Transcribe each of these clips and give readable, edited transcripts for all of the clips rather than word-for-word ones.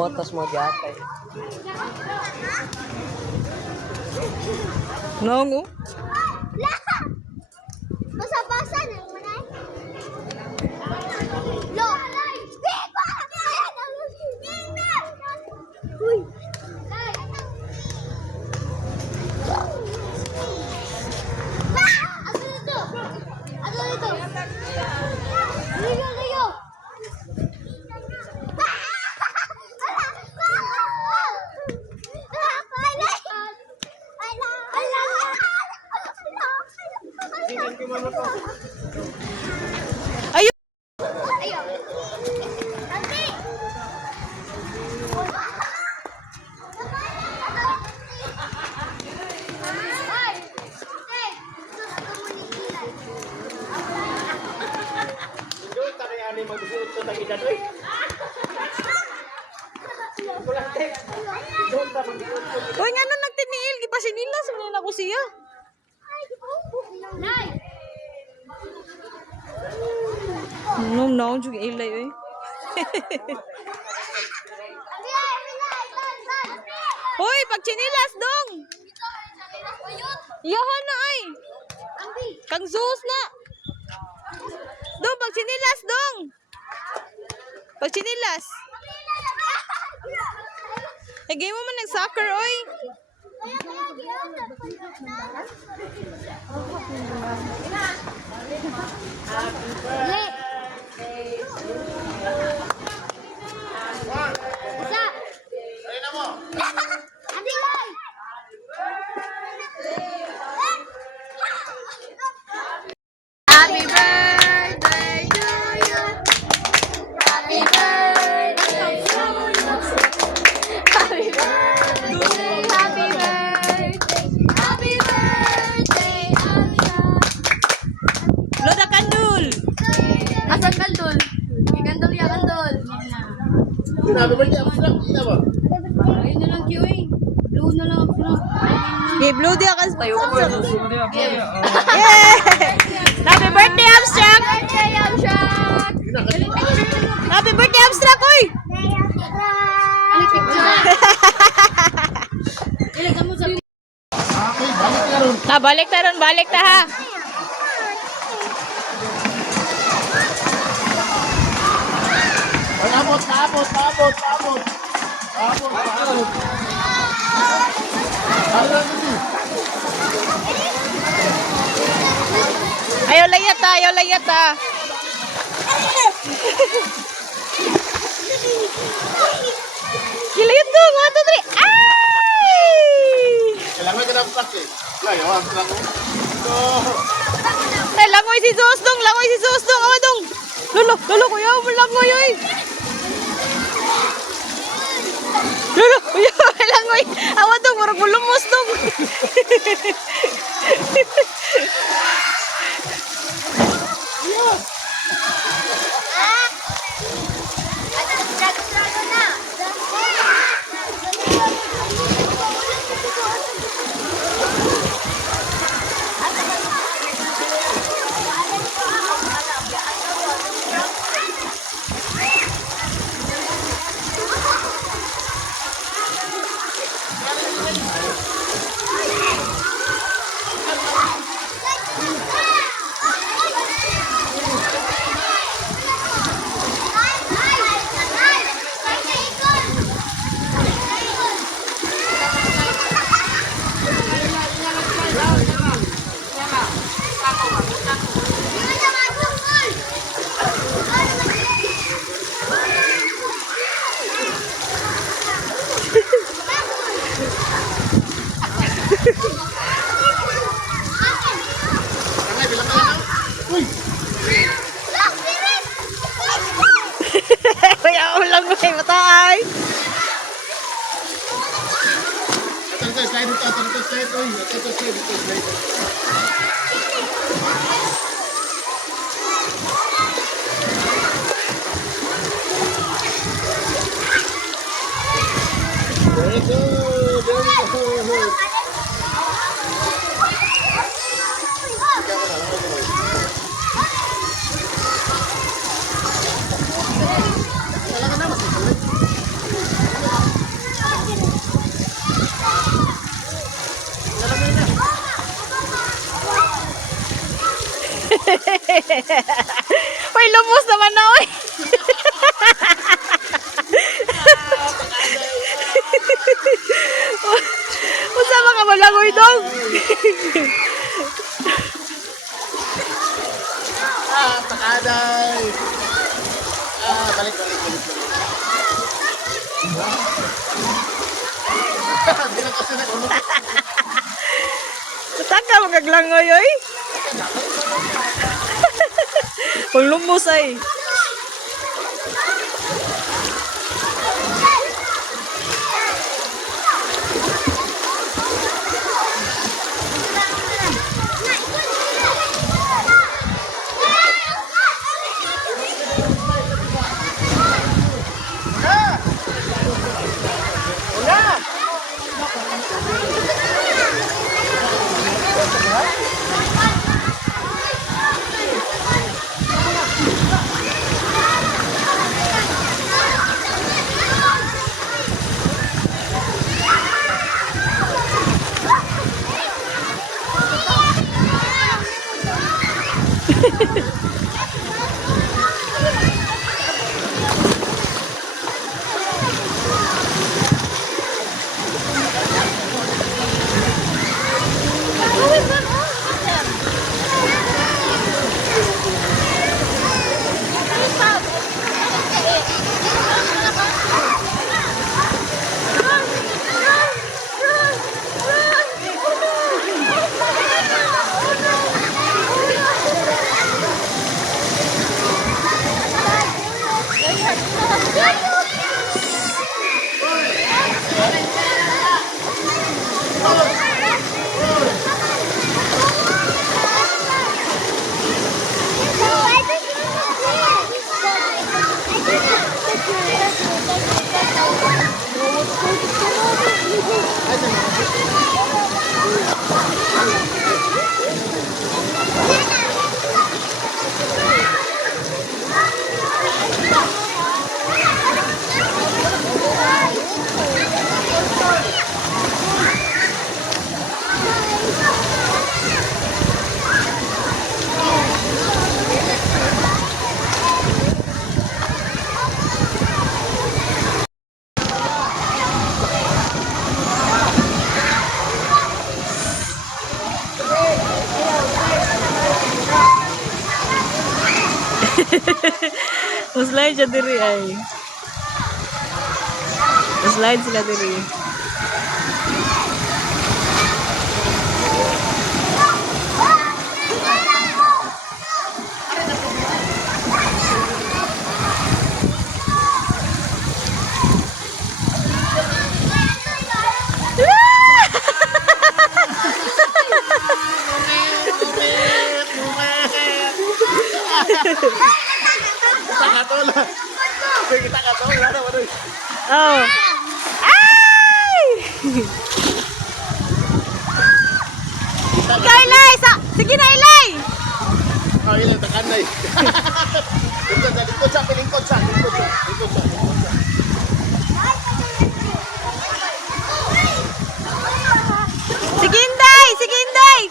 Photos mo dyan. Nangu? Basa-basa na manay. Lo. Uy. Ayun! Uy, nga nun nagtiniil. Gipasinila sa mga ko siya. Naon juga ilay eh. Hoy, pagchinilas dong. Yahan na ay. Kang Zeus na. Dong, pagchinilas dong. Pagchinilas. Higay mo man nag-soccer, oy. Happy birthday to you. Happy birthday to you. Happy birthday, happy birthday. Happy birthday, Alia. Loda kandul. Asan kandul? Kandul ya kandul. Happy birthday, abstract. Ina ba? Ayun na lang queuing. Blue na lang abstract. Hey, blue dia kan tayo. Yeah. Happy birthday, abstract. Birthday, abstract. Happy birthday, abstract, oy. Ano picture? Ilagay mo sa Okay, balik na ron. Balik ta ron, balik ta ha. Ay, abot, abot, abot, abot. Abot, abot. Ano na ito? Ayaw layat ha, ayaw layat ha. Kilayat dong, 1, 2, 3. Ay! Kailangan ka na abstract eh. Kaya, abstract mo. So, Ay, langoy si Zeus dong, langoy si Zeus dong. Awa dong. Lolo, lolo, kuya, langoy, oy. Lolo, kuya, langoy. Awa dong, marag mulumos dong. Kuya, langoy, matay. ito, slide ito, slide. Uy, ito, slide. Very good, very good. Talaga na, mas Uy, lumos naman na, uy. Usama ka malangoy dong. Pakaday! Balik. Hindi na kasi nag-ulog. Taka magaglangoy, oy. Kung lumos ay. Slide siya diri ay. Slide sila diri. Kita ka to, wala na. Oh. Ay! Ikaw, Ilay! Sige na, Ilay! Oh, ilan, takan na eh. Lingkod sa. Sige, Inday! Sige, Inday!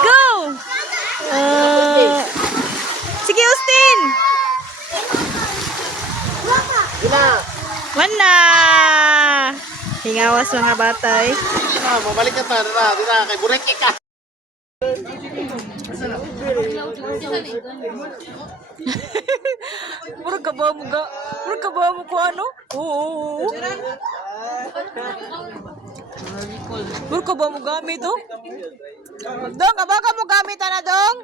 Go! Sige, Austin! Mana! Hingawas mga batay. Mabalik ka pa, dira, kay Bureke ka. Murag ka ba mo ko ano? Oo. Murag ka ba mo gamit oh? Dong, ka mo gamit na dong?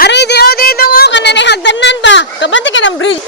Ari, di mo kana ni hagdanan ba? Kabante ka ng bridge.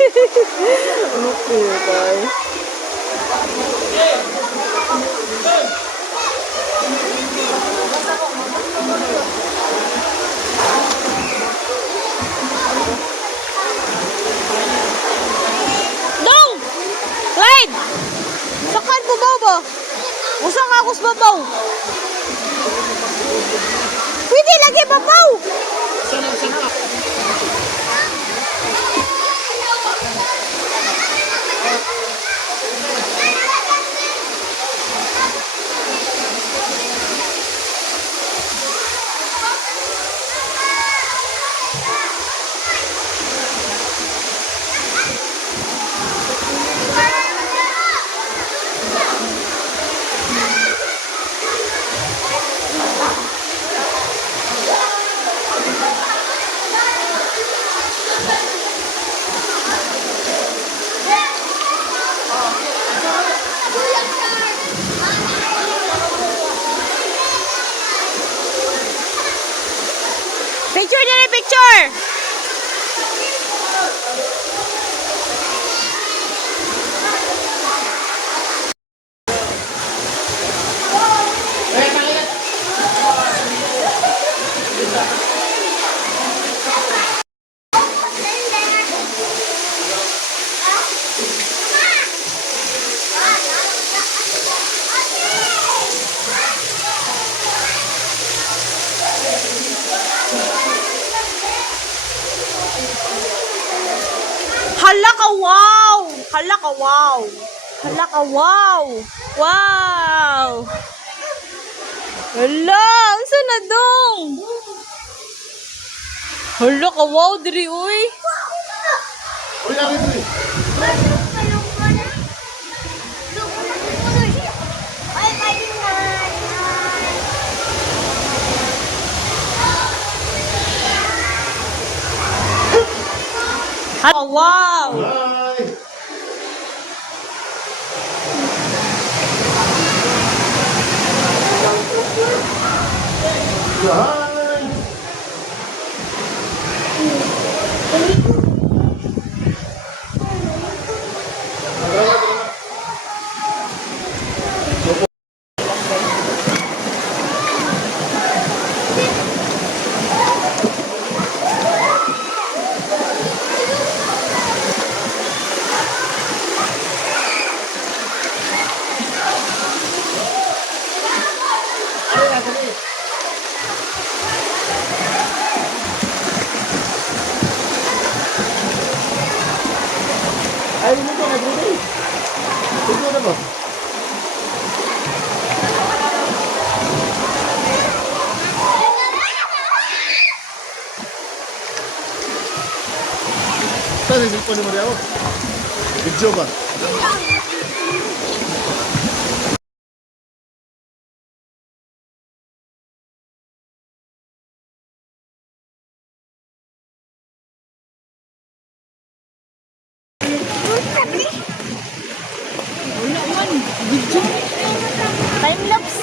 Okay, guys. Dong! Clyde! Sakan mo ba? Usang ako sa babaw. Pwede lagi babaw. Picture nila, picture! Hala ka, wow! Hala ka, wow! Hala ka, wow! Wow! Hala! Ang na dong! Hala ka, wow! Diri, uy! Uy, lari, uy. Oh, wow! Hi. Hi. Ay, ini ko nagbibigay. Ito na ba? Saan yung cellphone ni Maria? Video ba? Time lapse!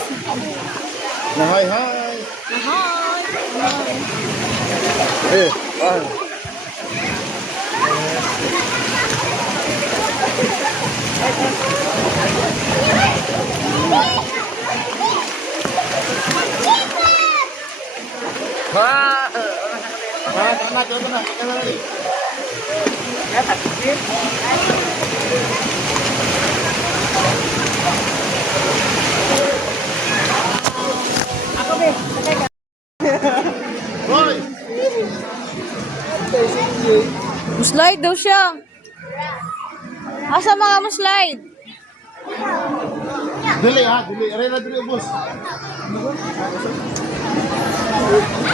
Na hi, hi. Hi! Eh, hi. Anak, ito na. Ito na. Hoy! Slide daw siya. Asa mga mo slide? Dili ha, dili. Aray na dili, boss.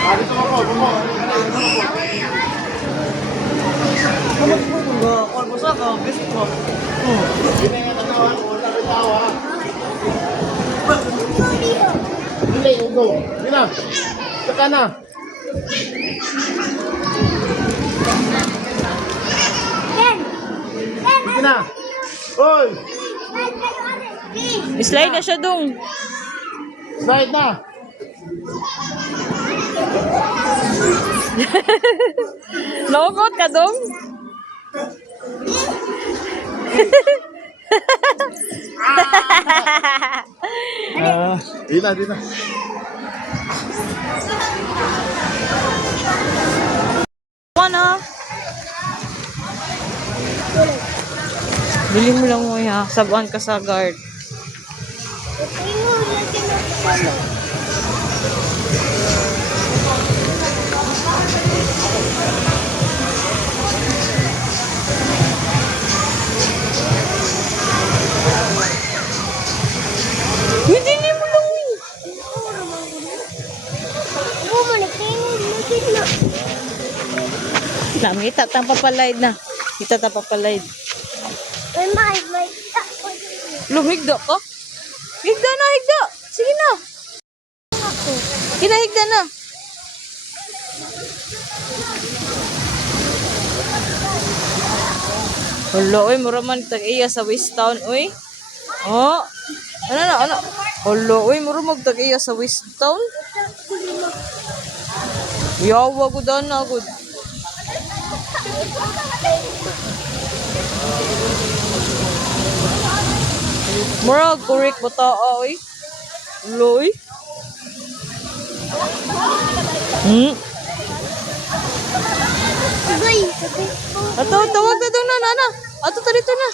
Ah, dito ako, bumo. Dili, ugo. Dila. Saka na. Sige na. Hoy! Slide na siya dong. Slide na. Logot ka dong. Di na, di na. Ano? Bilhin mo lang mo ya. Sabuan ka sa guard. Hindi mo lang mo. Nami, itatang papalaid na. Itatang papalaid. Lumigda ka? Higda na, higda. Sige na. Hinahigda na. Hala, oy, muraman tag-iya sa West Town, oy. Oh. Ano na, ano? Hala, oy, muramag tag-iya sa West Town. Yawa ko daan na ako. Murag, correct ba taa, oy? Hala, oy. Ato, tawag na daw na, nana. Ato, dito na.